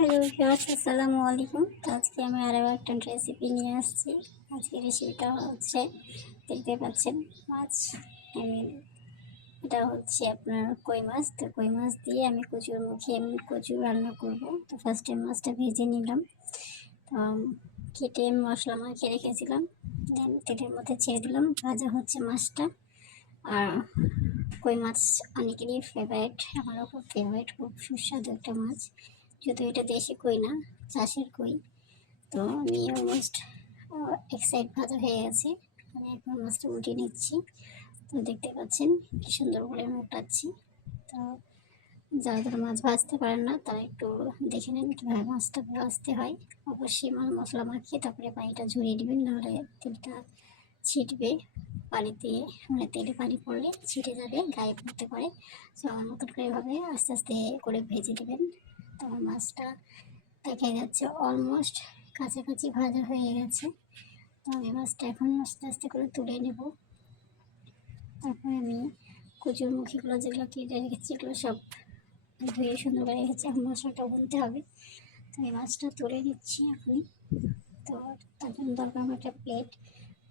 Hello viewers, আসসালামু আলাইকুম। তো আজকে আমি আরও একটা রেসিপি নিয়ে আসছি। আজকে রেসিপিটা হচ্ছে, দেখতে পাচ্ছেন, মাছ। আমি এটা হচ্ছে আপনার কই মাছ। তো কই মাছ দিয়ে আমি কচু রান্না করব। তো ফার্স্টে মাছটা ভেজে নিলাম। তো কেটে মশলা মাখিয়ে রেখেছিলাম, দেন তেলের মধ্যে ছেড়ে দিলাম। ভাজা হচ্ছে মাছটা। আর কই মাছ অনেকেরই ফেভারিট, আমারও খুব ফেভারিট, খুব সুস্বাদু একটা মাছ। যেহেতু এটা দেশি কই না, চাষের কই। তো আমি অলমোস্ট এক সাইড ভাজা হয়ে গেছে। আমি এখন মাছটা উঠিয়ে নিচ্ছি। তো দেখতে পাচ্ছেন কি সুন্দর করে আমি উঠাচ্ছি। তো যারা যারা মাছ ভাজতে পারেন না তারা একটু দেখে নেন কীভাবে মাছটা ভাজতে হয়। অবশ্যই মশলা মাখিয়ে তারপরে পানিটা ঝরিয়ে নেবেন, নাহলে তেলটা ছিটবে পানিতে, মানে তেলে পানি পড়লে ছিটে যাবে, গায়ে পড়তে পারে। তো আমার মতন করে এভাবে আস্তে আস্তে করে ভেজে দেবেন। তো আমার মাছটা দেখা যাচ্ছে অলমোস্ট কাছাকাছি ভাজা হয়ে গেছে। তো আমি মাছটা এখন আস্তে আস্তে করে তুলে নেব। তারপরে আমি কচুর মুখিগুলো যেগুলো কেটে রেখেছি এগুলো সব ধুয়ে সুন্দর করে রেখেছি। এখন মশলাটা বুনতে হবে। তো এই মাছটা তুলে নিচ্ছি এখনই। তো তার জন্য দরকার আমার একটা প্লেট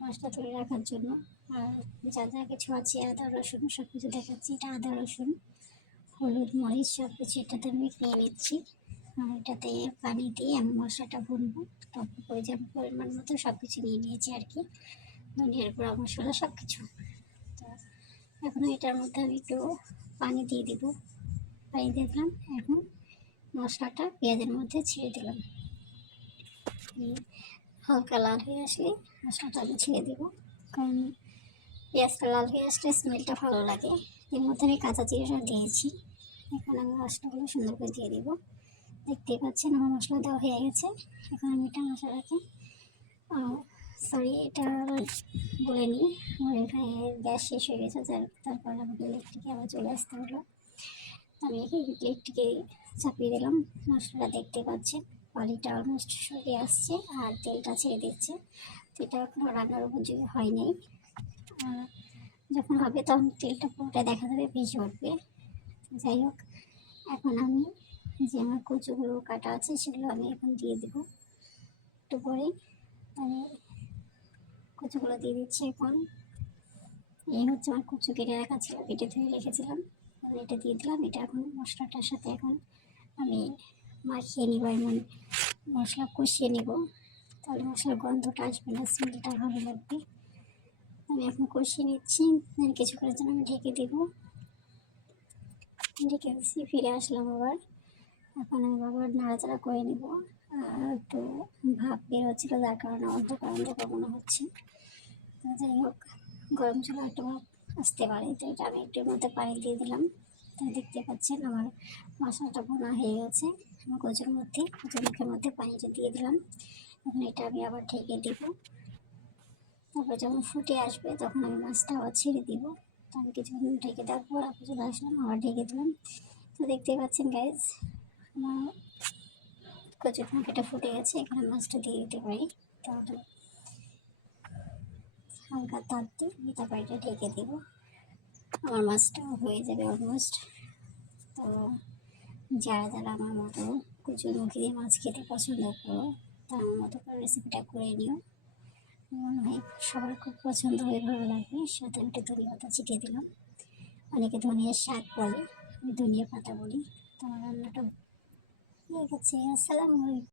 মাছটা তুলে রাখার জন্য। আর যা যা কিছু আছে, আদা রসুন সব কিছু দেখাচ্ছি। এটা আদা রসুন, হলুদ মরিচ সব কিছু এটাতে আমি নিয়ে নিচ্ছি। আর এটাতে পানি দিয়ে আমি মশলাটা ভুনবো। তারপর পরিমাণ মতো সব কিছু নিয়ে নিয়েছি আর কি, ধনিয়ার গুঁড়া মশলা সব কিছু। তো এখন এটার মধ্যে আমি একটু পানি দিয়ে দিব। পানি দিয়ে দিলাম। এখন মশলাটা পেঁয়াজের মধ্যে ছেড়ে দিলাম। হালকা লাল হয়ে আসলে মশলাটা আমি ছেড়ে দেবো, কারণ পেঁয়াজটা লাল হয়ে আসলে স্মেলটা ভালো লাগে। এর মধ্যে আমি কাঁচা জিরা দিয়েছি। এখন আমি মশলাগুলো সুন্দর করে দিয়ে দেবো। দেখতেই পাচ্ছেন আমার মশলা দেওয়া হয়ে গেছে। এখন আমি এটা মশলাটাকে এটা বলে নিই, আমার এখানে গ্যাস শেষ হয়ে গেছে, তারপর আমাকে ইলেকট্রিকে আবার চলে আসতে হলো। আমি ইলেকট্রিকে চাপিয়ে দিলাম। মশলাটা দেখতে পাচ্ছেন পানিটা অলমোস্ট সরে আসছে আর তেলটা ছেড়ে দিচ্ছে। এটা এখনও রান্নার উপযোগী হয়নি। যখন হবে তখন তেলটা পুরোটা দেখা যাবে, ভেসে উঠবে। যাই হোক, এখন আমি যে আমার কচুগুলো কাটা আছে সেগুলো আমি এখন দিয়ে দেবো একটু পরে। আমি কচুগুলো দিয়ে দিচ্ছি এখন। এই হচ্ছে আমার কচু কেটে রাখা ছিল, কেটে ধুয়ে রেখেছিলাম, আমি এটা দিয়ে দিলাম। এটা এখন মশলাটার সাথে এখন আমি মাখিয়ে নিব, এমন মশলা কষিয়ে নেব, তাহলে মশলার গন্ধটা আসবে না, স্মেলটা ভালো লাগবে। আমি এখন কষিয়ে নিচ্ছি, কিছুক্ষণের জন্য আমি ঢেকে দেবো। ঢেকে দিচ্ছি, ফিরে আসলাম আবার। এখন আমি আবার নাড়াচাড়া করে নেব। একটু ভাপ বের হচ্ছিলো, যার কারণে অন্ধকার মনে হচ্ছে। তো যাই হোক, গরম চুলা একটু ভাপ আসতে পারে। তো এটা আমি একটুর মধ্যে পানি দিয়ে দিলাম। তো দেখতে পাচ্ছেন আমার মশলাটা বোনা হয়ে গেছে। আমি কচুর মুখের মধ্যে পানিটা দিয়ে দিলাম। এখন এটা আমি আবার ঢেকে দিব। তারপর যখন ফুটে আসবে তখন আমি মাছটা আবার ছেড়ে দিব। তো আমি কিছুক্ষণ ঢেকে থাকবো, আবার চলে আসলাম, আবার ঢেকে দিলাম। তো দেখতে পাচ্ছেন গাইজ, আমার কচুর মুখিটা ফুটে গেছে। এখানে মাছটা দিয়ে দিতে পারি, তাহলে হালকা তাপ দিয়ে তারপর এটা ঢেকে দেবো। আমার মাছটা হয়ে যাবে অলমোস্ট। তো যারা যারা আমার মতো কচুর মুখি দিয়ে মাছ খেতে পছন্দ করো, তার মতো করে রেসিপিটা করে নিও। মনে হয় সবার খুব পছন্দ হয়ে, ভালো লাগবে। সাথে একটা ধনিয়া পাতা ছিটিয়ে দিলাম। অনেকে ধনিয়ার শাক বলে, আমি ধনিয়া পাতা বলি। তো আমার রান্নাটা হয়ে গেছে। আসসালামু আলাইকুম।